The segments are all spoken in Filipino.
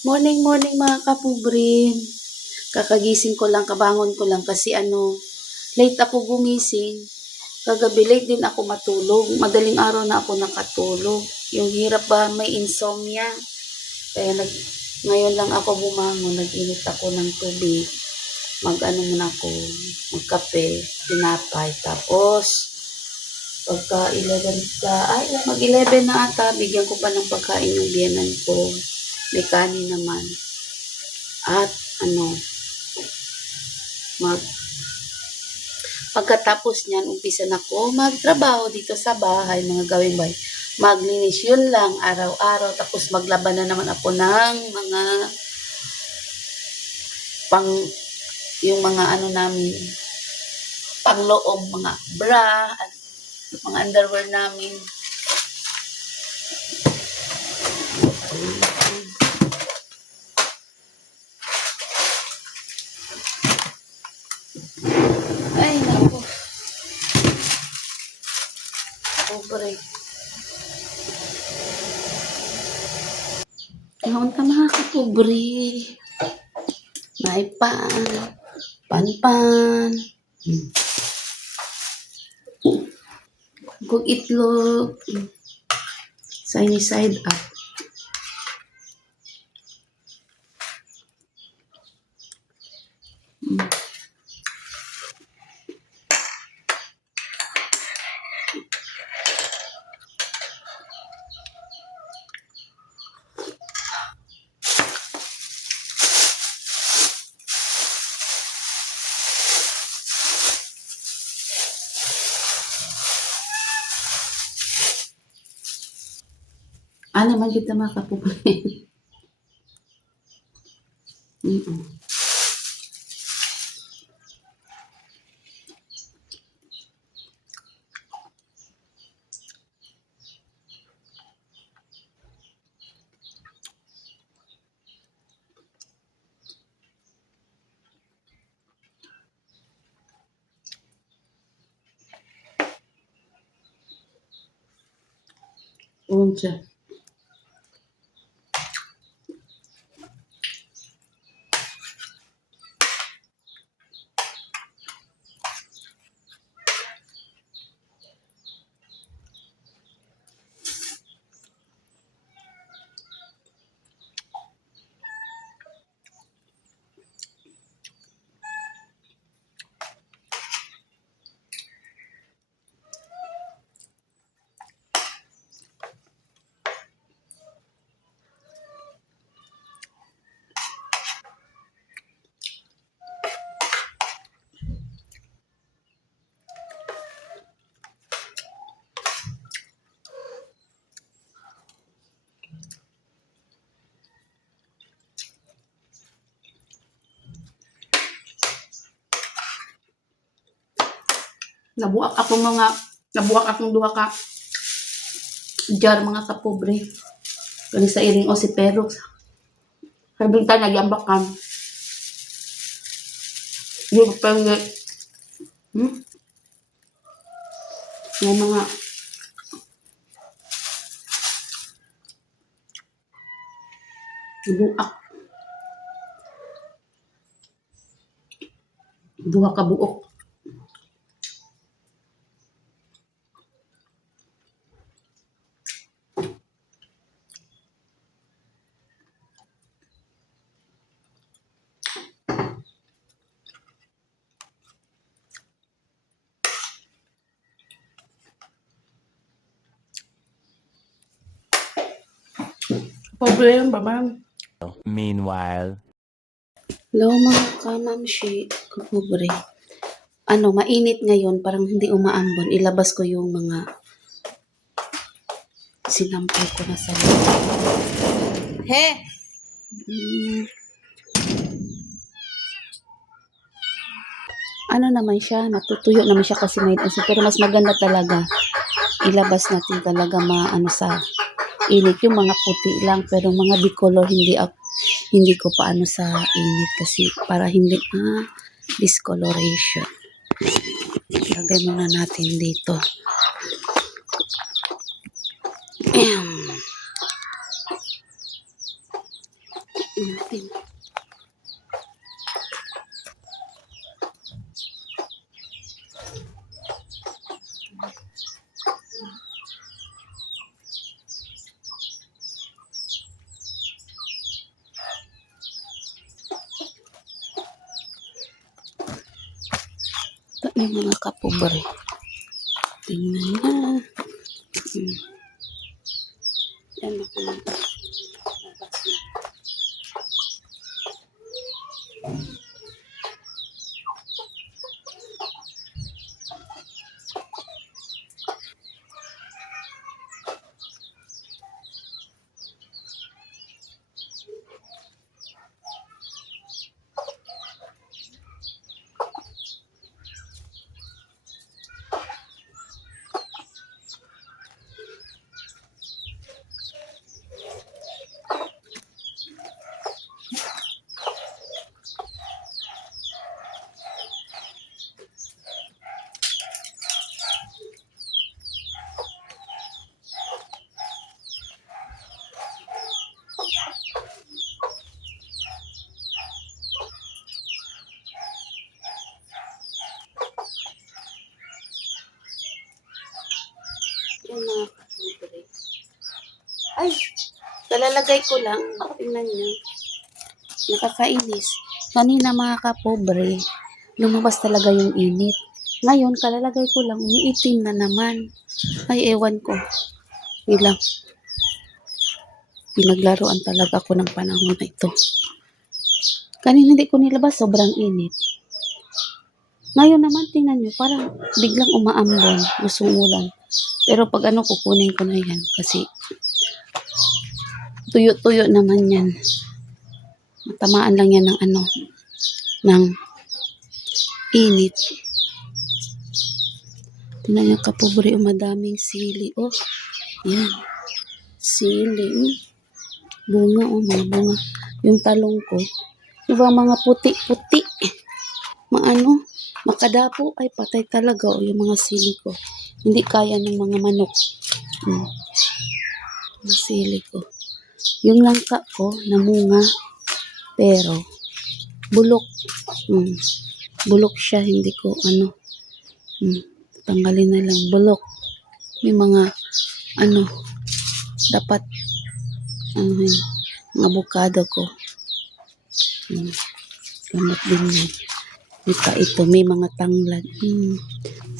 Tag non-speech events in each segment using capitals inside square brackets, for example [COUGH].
Morning, morning mga kapubrin. Kakagising ko lang, kabangon ko lang kasi ano, late ako gumising. Kagabi late din ako matulog. Madaling araw na ako nakatulog. Yung hirap ba may insomnia. Kaya nag, ngayon lang ako bumangon, nag-init ako ng tubig. Mag-ano muna ako, magkape, tinapay. Tapos, pagka 11 ka, ay, mag-11 na ata, bigyan ko pa ng pagkain yung biyanan ko. May kanin naman. At, ano, mag, pagkatapos niyan, umpisa na ko magtrabaho dito sa bahay, mga gawin bahay. Maglinis yun lang, araw-araw. Tapos maglaban na naman ako ng mga pang, yung mga ano namin, pangloob, mga bra, at mga underwear namin. Ay, naku. Pobre. Ngayon ka mga kapobre. Naipan. Panpan. Hmm. Kung itlog. Sunny side up. Ano man kita mga kapobre. [LAUGHS] Mm-mm. Unsa? Nabuak ako mga, nabuak akong duha ka jar mga kapobre. Kani sa iring o si Pero. Sabi ka nagyambakan. Yung pang hmm? Yung mga buak. Duha ka buok. Pobre yan, baba. Meanwhile, Hello mga kamamshi, kapobre. Ano, mainit ngayon, parang hindi umaambon. Ilabas ko yung mga sinampay ko na sa He! Mm. Ano naman siya, natutuyo naman siya kasi may asin. Pero mas maganda talaga. Ilabas natin talaga maano sa init. Yung mga puti lang, pero mga bicolor hindi ako hindi ko pa ano sa init kasi para hindi ah, discoloration. Lagay muna natin dito. Ahem. natin. Yung mga kapobre. Tingnan na. Hmm. Yan ako lang. Labas na. Yan mga kapobre. Ay! Kalalagay ko lang. Tingnan nyo. Nakakainis. Kanina mga kapobre, lumabas talaga yung init. Ngayon, kalalagay ko lang, umiitim na naman. Ay, ewan ko. Ilang. Pinaglaruan talaga ako ng panahon na ito. Kanina hindi ko nilabas, sobrang init. Ngayon naman, tingnan nyo, parang biglang umaambon, gusto umulan. Pero pag ano, kukunin ko na yan kasi tuyo-tuyo naman yan. Matamaan lang yan ng ano, ng init. Tingnan nyo, kapobre, oh, madaming sili. Oh, yan. Sili. Oh. Bunga, oh, mga bunga. Yung talong ko, diba mga puti-puti. Maano, makadapo, ay patay talaga, oh, yung mga sili ko. Hindi kaya ng mga manok. Hmm. Mga sili ko. Yung langka ko, namunga. Pero, bulok. Hmm. Bulok siya, hindi ko, ano, hmm. tanggalin na lang, bulok. May mga, ano, dapat, ano yun, mga avocado ko. Hmm. Gamot din yan. Pa ito, may mga tanglad. Hmm.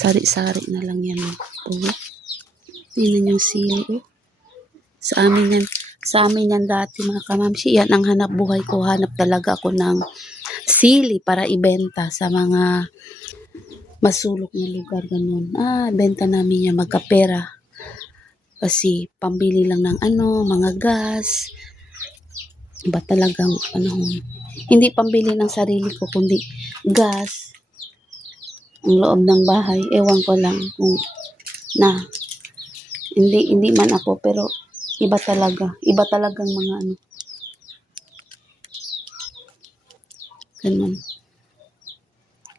Sari-sari na lang yan. Oh. Tingnan yung sili, oh. Sa amin yan, sa amin yan dati mga kamamsi, yan ang hanap buhay ko. Hanap talaga ako ng sili para ibenta sa mga masulok na lugar ganun. Ah, benta namin yan magkapera. Kasi pambili lang ng ano, mga gas. Ba talagang ano, hindi pambili ng sarili ko kundi gas. Ang loob ng bahay, ewan ko lang kung na hindi hindi man ako pero iba talaga. Iba talagang mga ano. Ganun.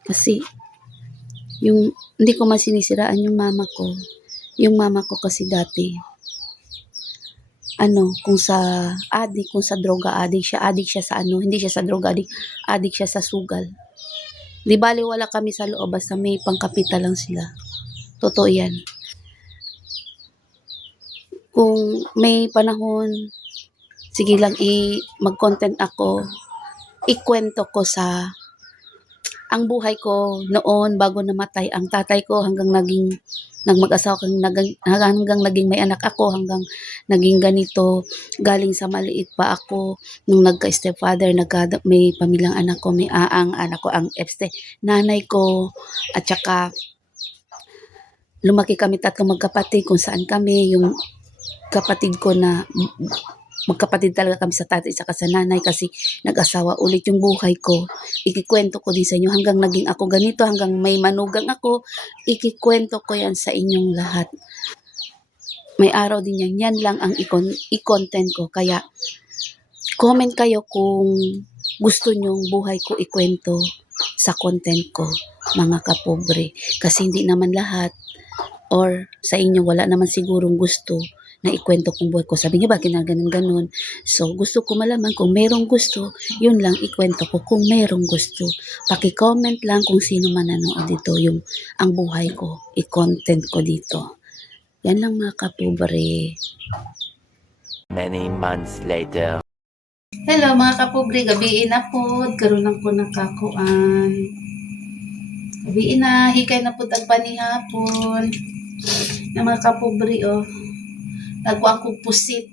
Kasi yung hindi ko masinisiraan yung mama ko. Yung mama ko kasi dati ano, kung sa adik, kung sa droga adik siya, adik siya sa ano, hindi siya sa droga adik, adik siya sa sugal. Di bali wala kami sa loob, basta may pangkapita lang sila. Totoo yan. Kung may panahon, sige lang i mag-content ako, ikwento ko sa ang buhay ko noon bago namatay ang tatay ko hanggang naging nagmag-asawa kang nagang, hanggang naging may anak ako hanggang naging ganito. Galing sa maliit pa ako nung nagka-stepfather nagka may pamilyang anak ko may aang anak ko ang este nanay ko. At saka lumaki kami tatlo magkapatid kung saan kami yung kapatid ko na magkapatid talaga kami sa tatay at sa nanay kasi nag-asawa ulit yung buhay ko. Ikikwento ko din sa inyo hanggang naging ako ganito, hanggang may manugang ako, ikikwento ko yan sa inyong lahat. May araw din yan, yan lang ang i-content ko. Kaya, comment kayo kung gusto nyong buhay ko ikwento sa content ko, mga kapobre. Kasi hindi naman lahat or sa inyo wala naman sigurong gusto na ikwento kong buhay ko. Sabi niya, bakit na ganun ganun? So, gusto ko malaman kung merong gusto, yun lang ikwento ko kung merong gusto. Paki-comment lang kung sino man nanood dito, yung ang buhay ko, i-content ko dito. Yan lang mga kapobre. Many months later. Hello mga kapobre, gabiin na po. Karoon lang po ng kakuan. Gabiin na, hikay na po ang panihapon. Na mga kapobre, oh. Nagkuha ko pusit.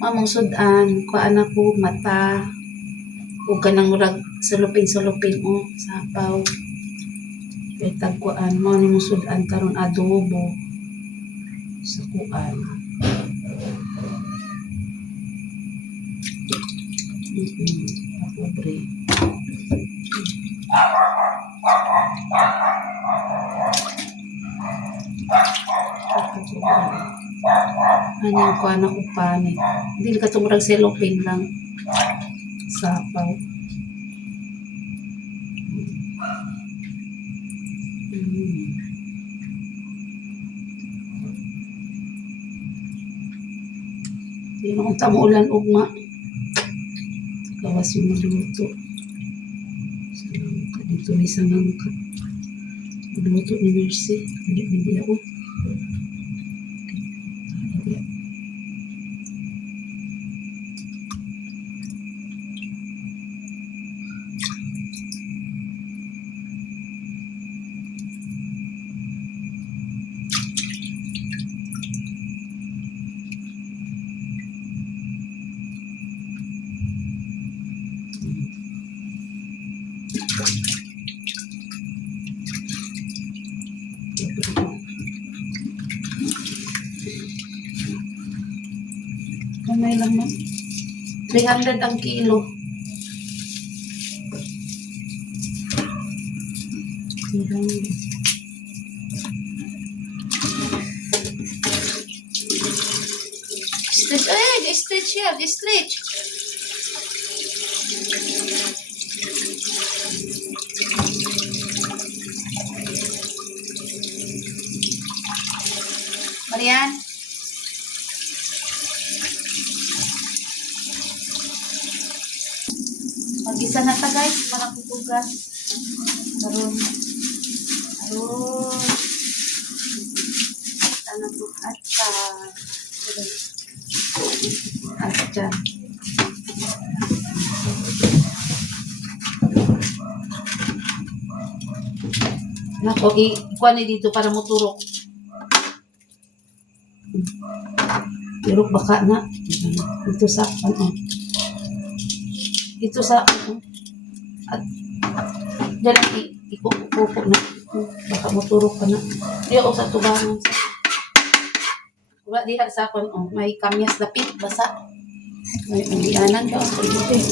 Mamang sudan, kuhaan ako mata. O ganang murag sulupin-sulupin, oh, sapaw. Kaya tagkuan mo ni mong sudan karon adobo sa kuan. Mm-mm, kapobre. Ano ko anak ko panik. Hindi ka tumurag cellophane lang. Sapaw. Mm. Hindi na kung tamo ulan ugma. Kawas yung magluto. Salamat ka dito may sanang ka. Magluto ni Mercy. Hindi, hindi ako. 300 ang kilo. Stretch, ay, stretch here, stretch. Marian? Mag-isa na ta guys, para kutugas. Karon. Tanang po at sa at dyan. Nako, ikuha ni dito para moturok. Turok baka na. Ito sa, ano, dito sa ano, at dyan ang i- ikukupo na. Baka moturok ka na. Di ako sa tubangan. Wala diha sa akon. Oh, may kamyas na pit basa. May ulianan ka. Dito eh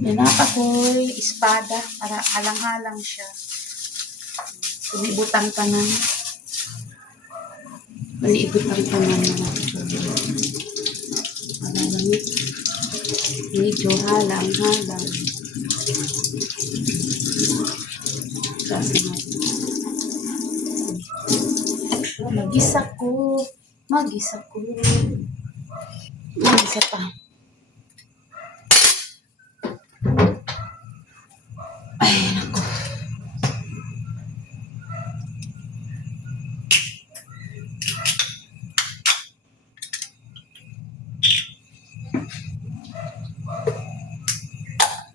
Nanapa ko'y espada para halang-halang siya. Sumibutan ka na. Maliibutan ka na mga Para medyo halang-halang. Kasi. Magisa ko. Magisa ko. Magisa pa.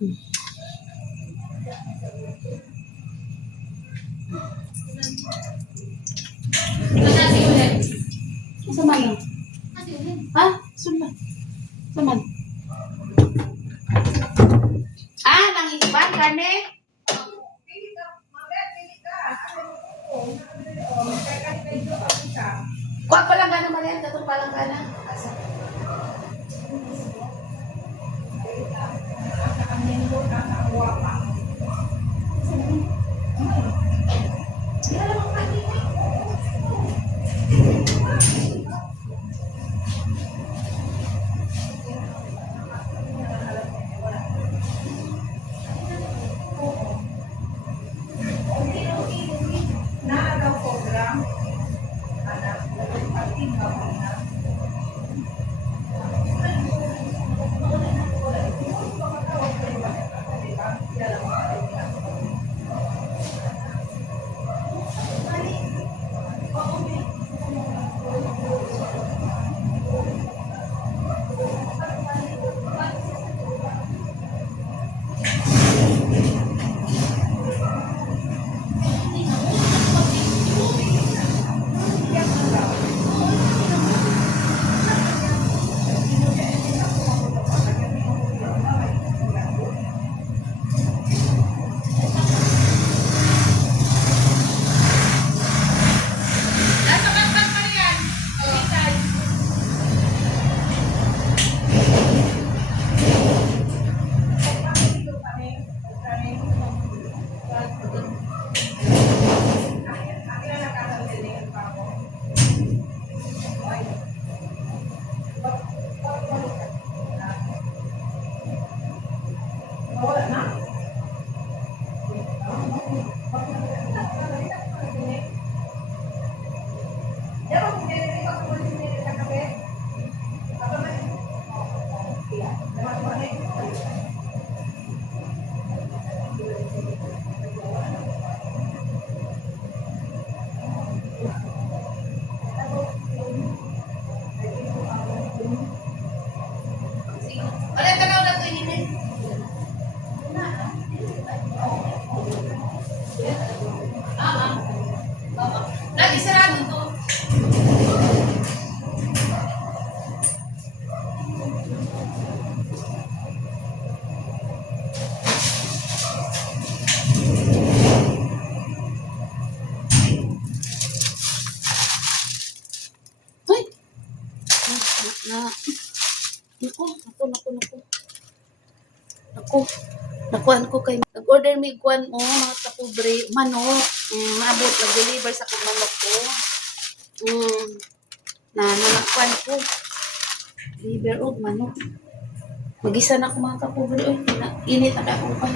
Mm-hmm. Na, na. Naku, naku, naku, naku. Naku, nakuan ko kay nag-order mi kuan mo mga kapobre manok mm, maabot nag-deliver sa kong manok ko. Mm, na nanakuan ko. Deliver og manok magisa na ko mga kapobre oy init na akong pan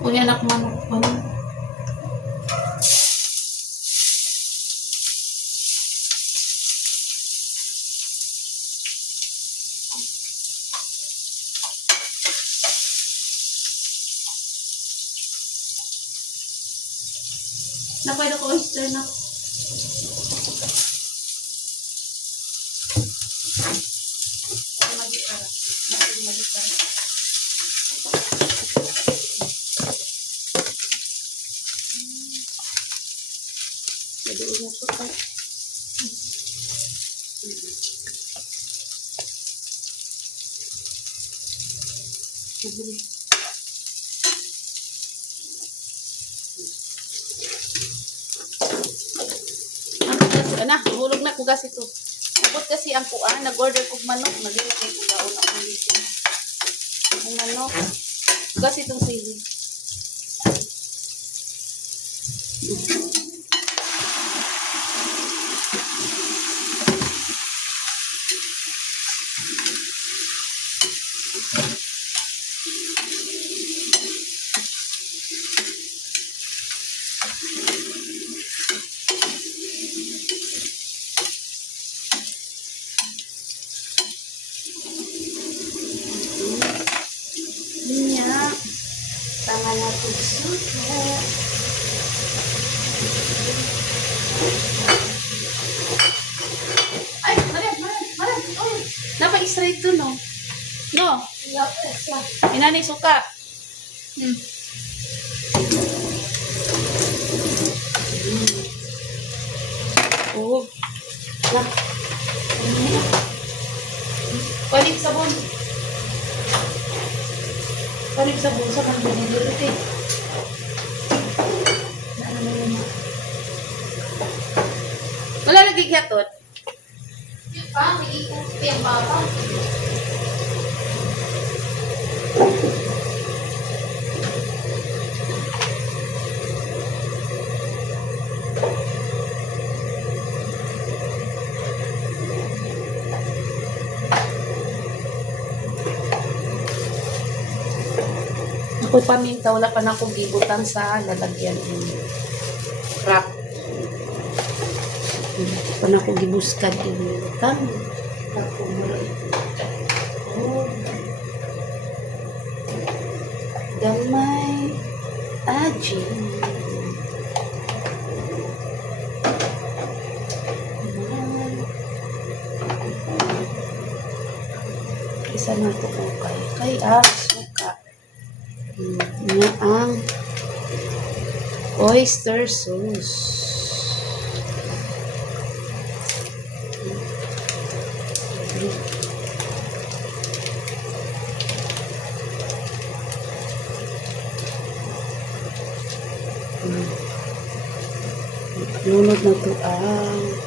unya na ko manok manok Udah tuh Ana, hulog na kugas ito. Kasi ang kuan, nag-order kog manok, malimot kay kugaon ako dito. Ang manok. Kugas itong sili. Niya. Tama na po suka. Ay, maran, maran, maran. Oh, napa-straight to, no? No? Inani suka. Hmm. Oh. Na. Balik sabon. Balik sabon sa kanila ni Dorothy. Ano? Wala lagi gatot. Pa, may ikot pa yung baba. Ako paminta, wala pa na akong gibutan sa lalagyan. Wrap. Pan ako gibuskad ini. Kam. Ako mura ito. Oh. Gamay. Aji. Isa na ito ko kay. Kay ah, suka. Hmm, Nga ang oyster sauce. Lunod na to ang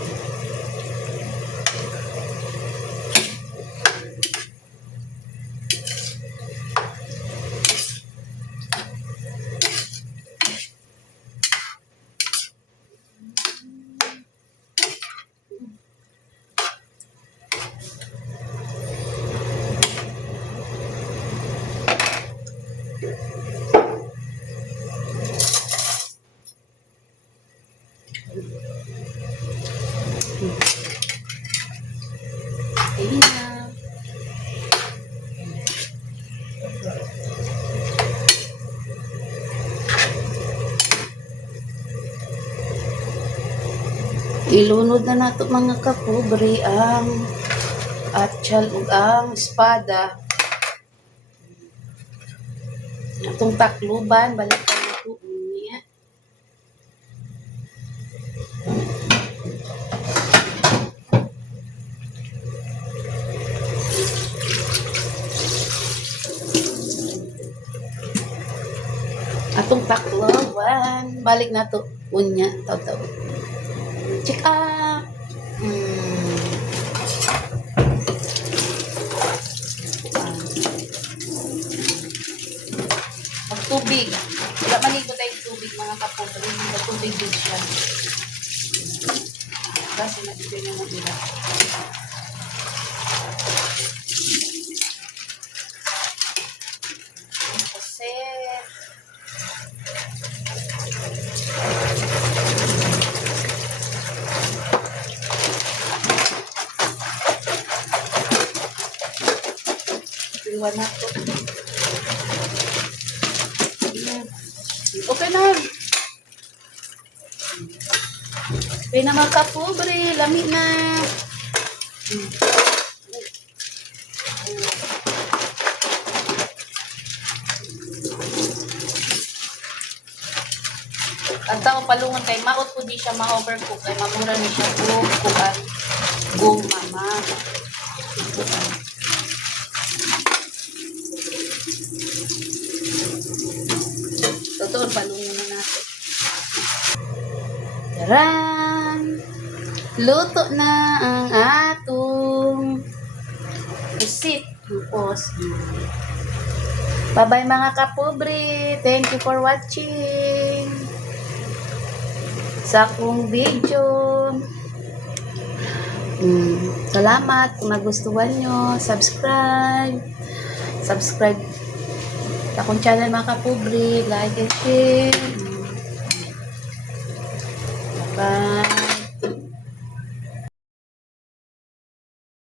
Ayun na. Ilunod na nato mga kapobre ang atsyal ug ang espada. Atong takluban balik ka na to unya. Atong takluban balik na unya taw. Check up. Hmm. Magtubig. Wala maligo tayong tubig mga kapobre. Magtubig din siya. Kasi niya ng iba. Kasi iwan na to. Ayan. Okay na. Okay na mga kapobre. Lami na. Ang tao palungon kay maot po di siya ma-overcook kay mamura ni siya cook kuan gong mama. Totoo, palungon na natin. Taran! Luto na ang atong pusit. Tapos, Bye-bye mga kapobre. Thank you for watching. Sa akong video. Mm, salamat kung nagustuhan nyo. Subscribe. Subscribe sa akong channel mga kapobre. Like and share.